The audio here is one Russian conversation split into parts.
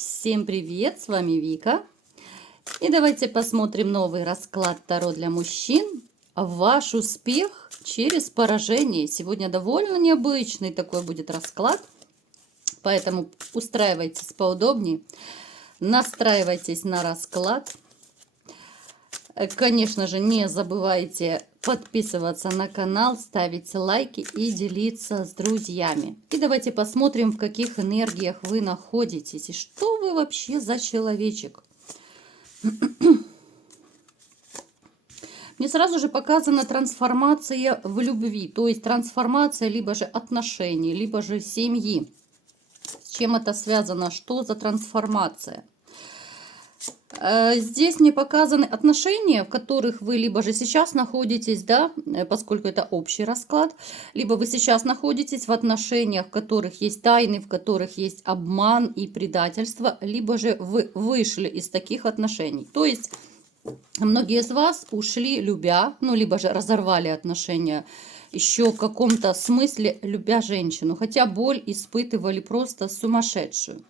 Всем привет, с вами Вика. И давайте посмотрим новый расклад Таро для мужчин. Ваш успех через поражение. Сегодня довольно необычный такой будет расклад, поэтому устраивайтесь поудобнее, настраивайтесь на расклад. Конечно же, не забывайте подписываться на канал, ставить лайки и делиться с друзьями. И давайте посмотрим, в каких энергиях вы находитесь и что вы вообще за человечек. Мне сразу же показана трансформация в любви, то есть трансформация либо же отношений, либо же семьи. С чем это связано? Что за трансформация? Здесь мне показаны отношения, в которых вы либо же сейчас находитесь, да, поскольку это общий расклад, либо вы сейчас находитесь в отношениях, в которых есть тайны, в которых есть обман и предательство, либо же вы вышли из таких отношений. То есть многие из вас ушли, любя, ну, либо же разорвали отношения еще в каком-то смысле, любя женщину, хотя боль испытывали просто сумасшедшую.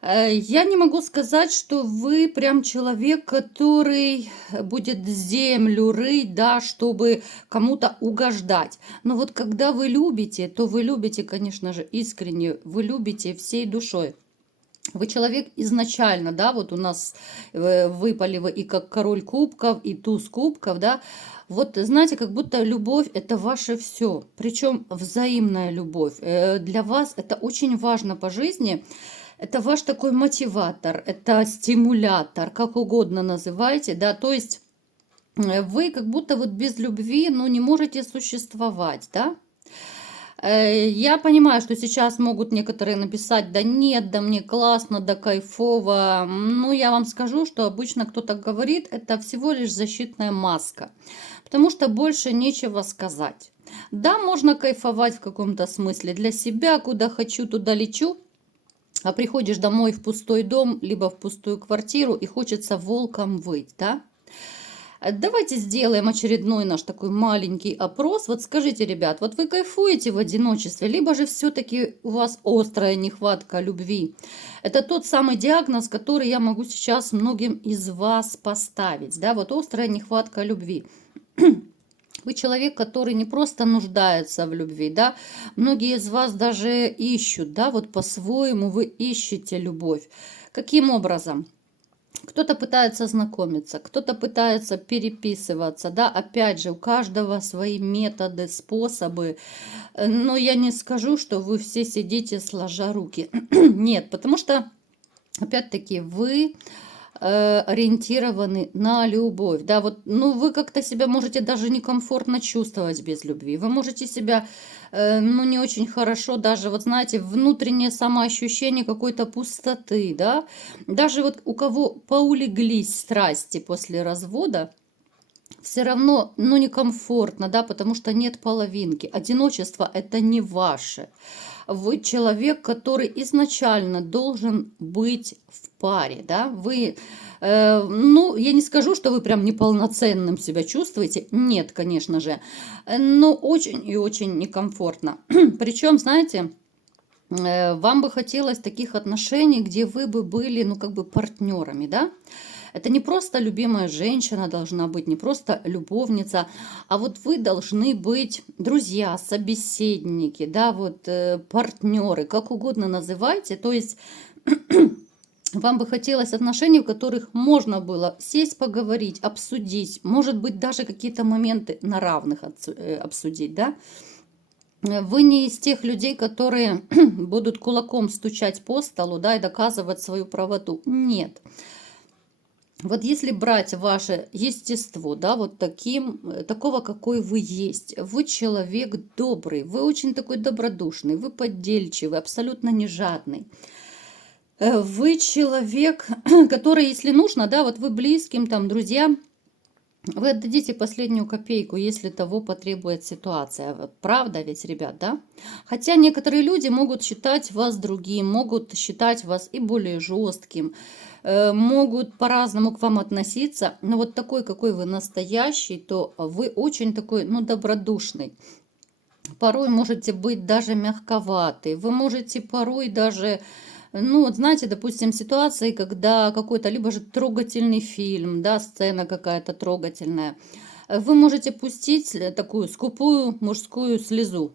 Я не могу сказать, что вы прям человек, который будет землю рыть, да, чтобы кому-то угождать. Но вот когда вы любите, то вы любите, конечно же, искренне, вы любите всей душой. Вы человек изначально, да, вот у нас выпали вы и как король кубков, и туз кубков, да. Вот знаете, как будто любовь это ваше все, причем взаимная любовь. Для вас это очень важно по жизни. Это ваш такой мотиватор, это стимулятор, как угодно называйте, да, то есть вы как будто вот без любви, ну, не можете существовать, да. Я понимаю, что сейчас могут некоторые написать, да нет, да мне классно, да кайфово. Ну, я вам скажу, что обычно кто так говорит, это всего лишь защитная маска, потому что больше нечего сказать. Да, можно кайфовать в каком-то смысле для себя, куда хочу, туда лечу. А приходишь домой в пустой дом, либо в пустую квартиру, и хочется волком выть, да? Давайте сделаем очередной наш такой маленький опрос. Вот скажите, ребят, вот вы кайфуете в одиночестве, либо же все-таки у вас острая нехватка любви? Это тот самый диагноз, который я могу сейчас многим из вас поставить, да? Вот острая нехватка любви. Вы человек, который не просто нуждается в любви, да, многие из вас даже ищут, да, вот по-своему вы ищете любовь. Каким образом? Кто-то пытается знакомиться, кто-то пытается переписываться, да, опять же, у каждого свои методы, способы, но я не скажу, что вы все сидите сложа руки, нет, потому что, опять-таки, вы ориентированы на любовь, да, вот, ну, вы как-то себя можете даже некомфортно чувствовать без любви, вы можете себя, ну, не очень хорошо даже, вот, знаете, внутреннее самоощущение какой-то пустоты, да, даже вот у кого поулеглись страсти после развода, все равно, ну, некомфортно, да, потому что нет половинки, одиночество это не ваше. Вы человек, который изначально должен быть в паре, да, вы, ну, я не скажу, что вы прям неполноценным себя чувствуете, нет, конечно же, но очень и очень некомфортно. Причем, знаете, вам бы хотелось таких отношений, где вы бы были, ну, как бы партнерами, да, это не просто любимая женщина должна быть, не просто любовница, а вот вы должны быть друзья, собеседники, да, вот партнеры, как угодно называйте. То есть вам бы хотелось отношений, в которых можно было сесть, поговорить, обсудить, может быть, даже какие-то моменты на равных обсудить, да. Вы не из тех людей, которые будут кулаком стучать по столу, да, и доказывать свою правоту. Нет. Вот если брать ваше естество, да, вот такого, какой вы есть, вы человек добрый, вы очень такой добродушный, вы поддельчивый, абсолютно не жадный. Вы человек, который, если нужно, да, вот вы близким, там, друзьям, вы отдадите последнюю копейку, если того потребует ситуация. Правда ведь, ребят, да? Хотя некоторые люди могут считать вас другим, могут считать вас и более жестким, могут по-разному к вам относиться. Но вот такой, какой вы настоящий, то вы очень такой, ну, добродушный. Порой можете быть даже мягковатый. Вы можете порой даже Ну, вот знаете, допустим, ситуации, когда какой-то либо же трогательный фильм, да, сцена какая-то трогательная, вы можете пустить такую скупую мужскую слезу.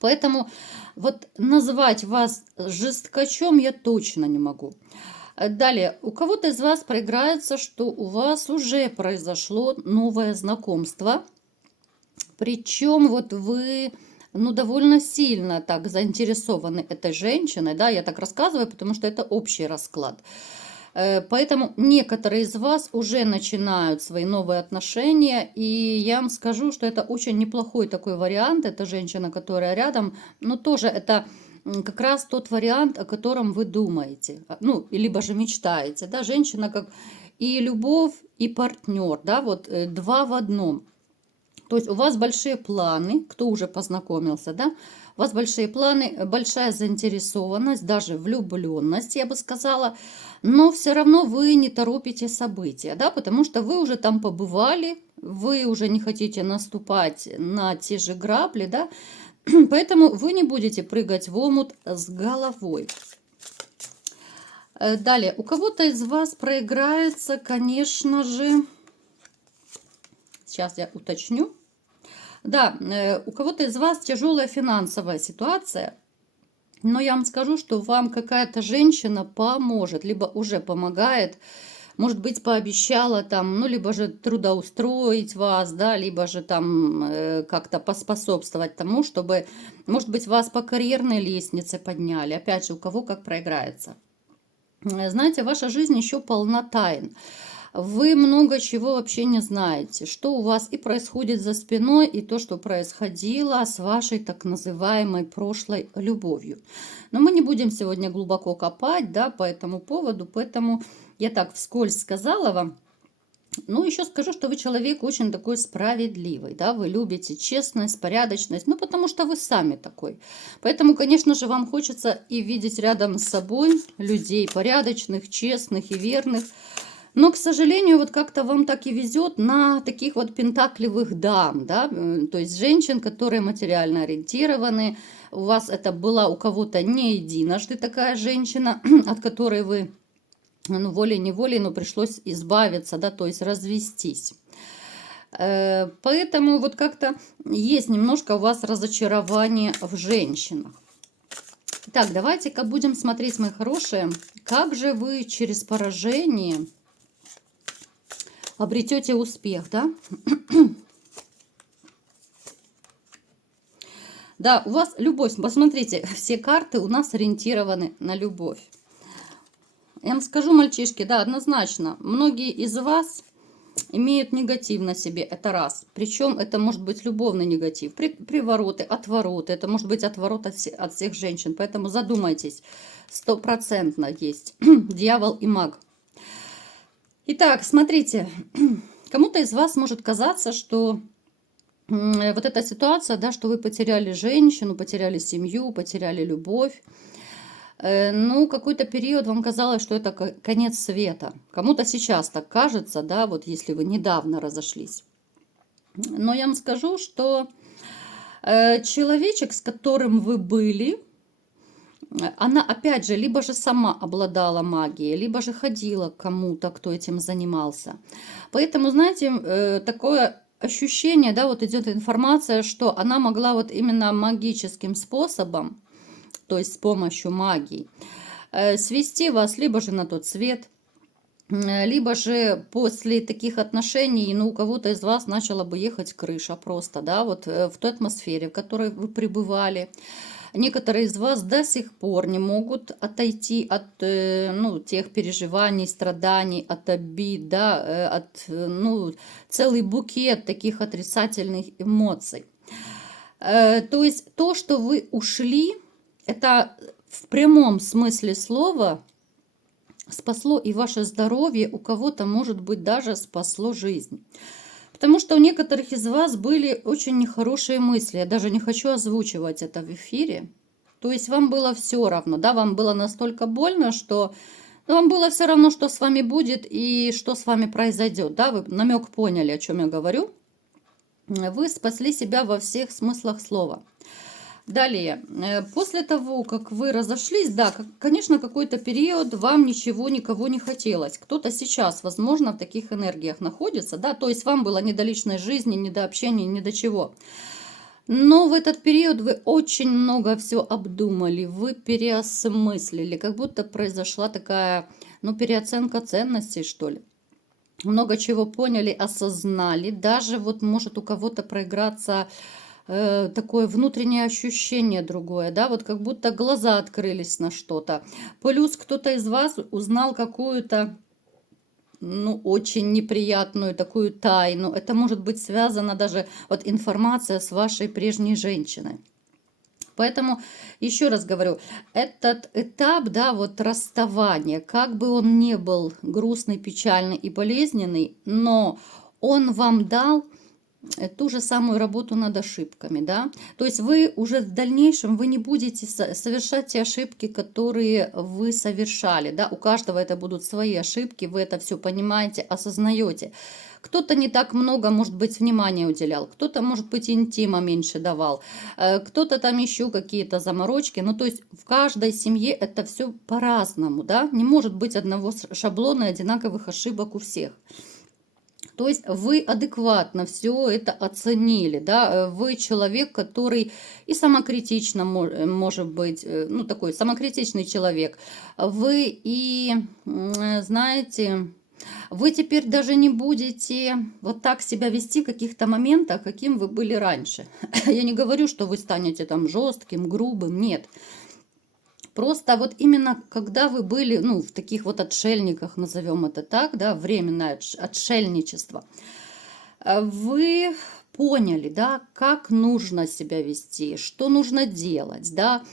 Поэтому вот назвать вас жесткачом я точно не могу. Далее, у кого-то из вас проиграется, что у вас уже произошло новое знакомство, причем вот вы, ну, довольно сильно так заинтересованы этой женщиной, да, я так рассказываю, потому что это общий расклад. Поэтому некоторые из вас уже начинают свои новые отношения, и я вам скажу, что это очень неплохой такой вариант. Это женщина, которая рядом, но тоже это как раз тот вариант, о котором вы думаете, ну, либо же мечтаете, да, женщина как и любовь, и партнер, да, вот два в одном. То есть у вас большие планы, кто уже познакомился, да? У вас большие планы, большая заинтересованность, даже влюбленность, я бы сказала. Но все равно вы не торопите события, да, потому что вы уже там побывали, вы уже не хотите наступать на те же грабли, да, поэтому вы не будете прыгать в омут с головой. Далее, у кого-то из вас проиграется, конечно же, сейчас я уточню. Да, у кого-то из вас тяжелая финансовая ситуация, но я вам скажу, что вам какая-то женщина поможет, либо уже помогает, может быть, пообещала там, ну, либо же трудоустроить вас, да, либо же там как-то поспособствовать тому, чтобы, может быть, вас по карьерной лестнице подняли. Опять же, у кого как проиграется. Знаете, ваша жизнь еще полна тайн. Вы много чего вообще не знаете, что у вас и происходит за спиной, и то, что происходило с вашей так называемой прошлой любовью. Но мы не будем сегодня глубоко копать, да, по этому поводу, поэтому я так вскользь сказала вам. Ну, еще скажу, что вы человек очень такой справедливый, да, вы любите честность, порядочность, ну, потому что вы сами такой. Поэтому, конечно же, вам хочется и видеть рядом с собой людей порядочных, честных и верных. Но, к сожалению, вот как-то вам так и везет на таких вот пентаклевых дам, да, то есть женщин, которые материально ориентированы. У вас это была у кого-то не единожды такая женщина, от которой вы, ну, волей-неволей, но пришлось избавиться, да, то есть развестись. Поэтому вот как-то есть немножко у вас разочарование в женщинах. Так, давайте-ка будем смотреть, мои хорошие, как же вы через поражение обретете успех, да? Да, у вас любовь. Посмотрите, все карты у нас ориентированы на любовь. Я вам скажу, мальчишки, да, однозначно. Многие из вас имеют негатив на себе, это раз. Причем это может быть любовный негатив. Привороты, отвороты. Это может быть отворот от всех женщин. Поэтому задумайтесь. 100% есть дьявол и маг. Итак, смотрите, кому-то из вас может казаться, что вот эта ситуация, да, что вы потеряли женщину, потеряли семью, потеряли любовь. Ну, какой-то период вам казалось, что это конец света. Кому-то сейчас так кажется, да, вот если вы недавно разошлись. Но я вам скажу, что человечек, с которым вы были, она, опять же, либо же сама обладала магией, либо же ходила к кому-то, кто этим занимался. Поэтому, знаете, такое ощущение, да, вот идет информация, что она могла вот именно магическим способом, то есть с помощью магии, свести вас либо же на тот свет, либо же после таких отношений, ну, у кого-то из вас начала бы ехать крыша просто, да, вот в той атмосфере, в которой вы пребывали. Некоторые из вас до сих пор не могут отойти от, ну, тех переживаний, страданий, от обид, да, от, ну, целый букет таких отрицательных эмоций. То есть то, что вы ушли, это в прямом смысле слова спасло и ваше здоровье, у кого-то, может быть, даже спасло жизнь. Потому что у некоторых из вас были очень нехорошие мысли. Я даже не хочу озвучивать это в эфире. То есть вам было все равно, да, вам было настолько больно, что вам было все равно, что с вами будет и что с вами произойдет. Да, вы намек поняли, о чем я говорю. Вы спасли себя во всех смыслах слова. Далее, после того, как вы разошлись, да, конечно, какой-то период вам ничего, никого не хотелось. Кто-то сейчас, возможно, в таких энергиях находится, да, то есть вам было не до личной жизни, не до общения, не до чего. Но в этот период вы очень много все обдумали, вы переосмыслили, как будто произошла такая, ну, переоценка ценностей, что ли. Много чего поняли, осознали. Даже вот может у кого-то проиграться такое внутреннее ощущение другое, да, вот как будто глаза открылись на что-то. Плюс кто-то из вас узнал какую-то, ну, очень неприятную такую тайну. Это может быть связано даже, вот информация с вашей прежней женщиной. Поэтому, еще раз говорю, этот этап, да, вот расставания, как бы он ни был грустный, печальный и болезненный, но он вам дал ту же самую работу над ошибками, да, то есть вы уже в дальнейшем, вы не будете совершать те ошибки, которые вы совершали, да, у каждого это будут свои ошибки, вы это все понимаете, осознаете. Кто-то не так много, может быть, внимания уделял, кто-то, может быть, интима меньше давал, кто-то там еще какие-то заморочки, ну, то есть в каждой семье это все по-разному, да, не может быть одного шаблона и одинаковых ошибок у всех. То есть вы адекватно все это оценили, да, вы человек, который и самокритично может быть, ну такой самокритичный человек. Вы и, знаете, вы теперь даже не будете вот так себя вести в каких-то моментах, каким вы были раньше. Я не говорю, что вы станете там жестким, грубым, нет. Просто вот именно когда вы были, ну, в таких вот отшельниках, назовем это так, да, временное отшельничество, вы поняли, да, как нужно себя вести, что нужно делать, да,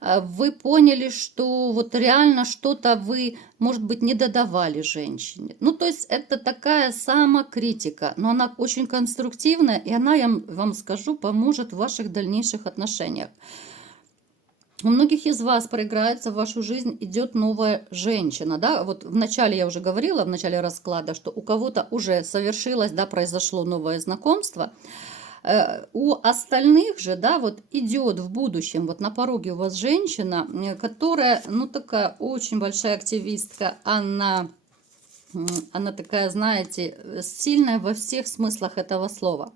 вы поняли, что вот реально что-то вы, может быть, не додавали женщине. Ну, то есть это такая самокритика, но она очень конструктивная, и она, я вам скажу, поможет в ваших дальнейших отношениях. У многих из вас проиграется в вашу жизнь, идет новая женщина, да, вот в начале я уже говорила, в начале расклада, что у кого-то уже совершилось, да, произошло новое знакомство, у остальных же, да, вот идет в будущем, вот на пороге у вас женщина, которая, ну, такая очень большая активистка, она такая, знаете, сильная во всех смыслах этого слова.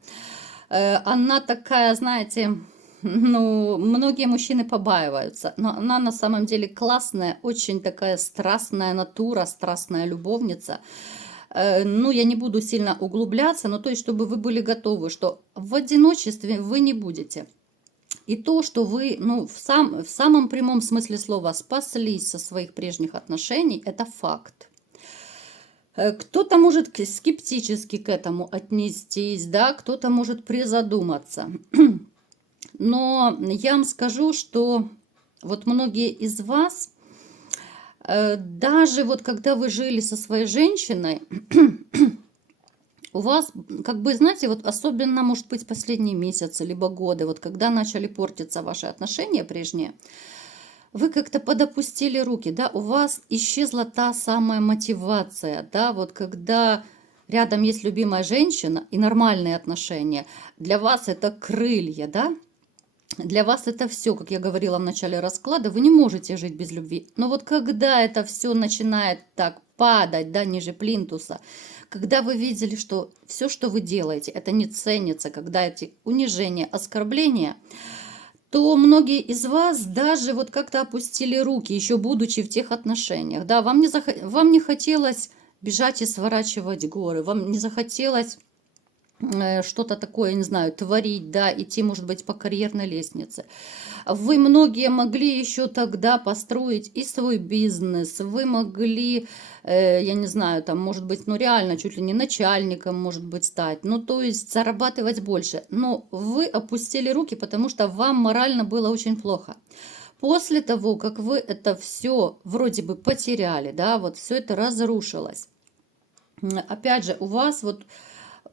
Она такая, знаете, ну, многие мужчины побаиваются, но она на самом деле классная, очень такая страстная натура, страстная любовница. Ну, я не буду сильно углубляться, но то есть, чтобы вы были готовы, что в одиночестве вы не будете. И то, что вы, ну, в самом прямом смысле слова спаслись со своих прежних отношений, это факт. Кто-то может скептически к этому отнестись, да, кто-то может призадуматься. Но я вам скажу, что вот многие из вас, даже вот когда вы жили со своей женщиной, у вас, как бы, знаете, вот особенно, может быть, последние месяцы, либо годы, вот когда начали портиться ваши отношения прежние, вы как-то подопустили руки, да, у вас исчезла та самая мотивация, да, вот когда рядом есть любимая женщина и нормальные отношения, для вас это крылья, да, для вас это все, как я говорила в начале расклада, вы не можете жить без любви. Но вот когда это все начинает так падать, да, ниже плинтуса, когда вы видели, что все, что вы делаете, это не ценится, когда эти унижения, оскорбления, то многие из вас даже вот как-то опустили руки, еще будучи в тех отношениях. Да, вам не хотелось бежать и сворачивать горы, вам не захотелось что-то такое, не знаю, творить, да, идти, может быть, по карьерной лестнице. Вы многие могли еще тогда построить и свой бизнес, вы могли, я не знаю, там, может быть, ну реально, чуть ли не начальником, может быть, стать, ну то есть зарабатывать больше. Но вы опустили руки, потому что вам морально было очень плохо. После того, как вы это все вроде бы потеряли, да, вот все это разрушилось. Опять же, у вас вот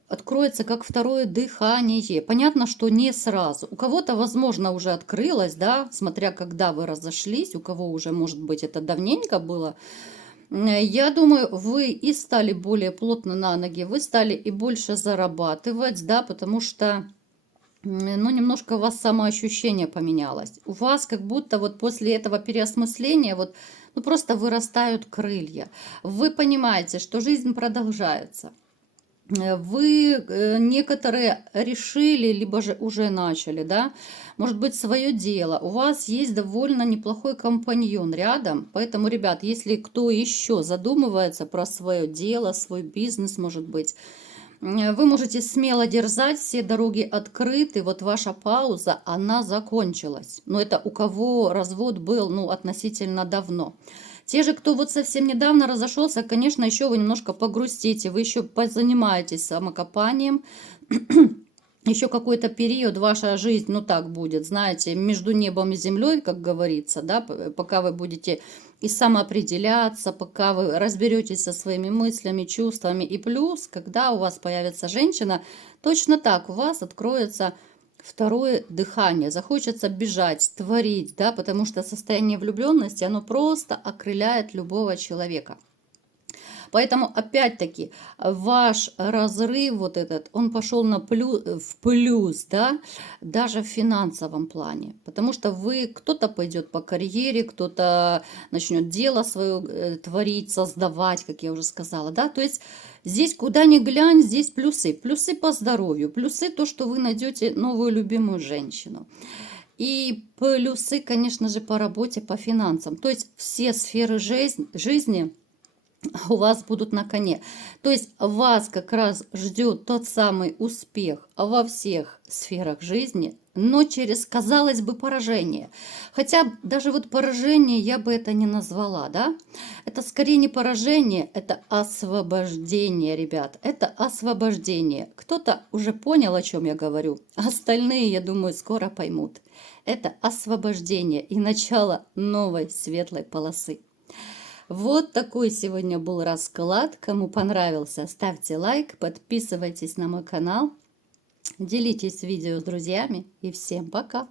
откроется как второе дыхание. Понятно, что не сразу. У кого-то, возможно, уже открылось, да, смотря когда вы разошлись, у кого уже, может быть, это давненько было. Я думаю, вы и стали более плотно на ноги, вы стали и больше зарабатывать, да, потому что ну, немножко у вас самоощущение поменялось. У вас как будто вот после этого переосмысления вот, ну, просто вырастают крылья. Вы понимаете, что жизнь продолжается. Вы некоторые решили, либо же уже начали, да, может быть, свое дело. У вас есть довольно неплохой компаньон рядом. Поэтому, ребят, если кто еще задумывается про свое дело, свой бизнес, может быть, вы можете смело дерзать, все дороги открыты, вот ваша пауза, она закончилась. Но это у кого развод был, ну, относительно давно. Те же, кто вот совсем недавно разошелся, конечно, еще вы немножко погрустите, вы еще позанимаетесь самокопанием, еще какой-то период ваша жизнь, ну так будет, знаете, между небом и землей, как говорится, да, пока вы будете и самоопределяться, пока вы разберетесь со своими мыслями, чувствами. И плюс, когда у вас появится женщина, точно так у вас откроется второе дыхание, захочется бежать, творить, да, потому что состояние влюбленности, оно просто окрыляет любого человека. Поэтому, опять-таки, ваш разрыв вот этот, он пошел в плюс, да, даже в финансовом плане. Потому что вы, кто-то пойдет по карьере, кто-то начнет дело свое творить, создавать, как я уже сказала, да. То есть здесь куда ни глянь, здесь плюсы. Плюсы по здоровью, плюсы то, что вы найдете новую любимую женщину. И плюсы, конечно же, по работе, по финансам. То есть все сферы жизни у вас будут на коне. То есть вас как раз ждет тот самый успех во всех сферах жизни, но через, казалось бы, поражение. Хотя даже вот поражение я бы это не назвала, да? Это скорее не поражение, это освобождение, ребят. Это освобождение. Кто-то уже понял, о чем я говорю. Остальные, я думаю, скоро поймут. Это освобождение и начало новой светлой полосы. Вот такой сегодня был расклад. Кому понравился, ставьте лайк, подписывайтесь на мой канал, делитесь видео с друзьями и всем пока!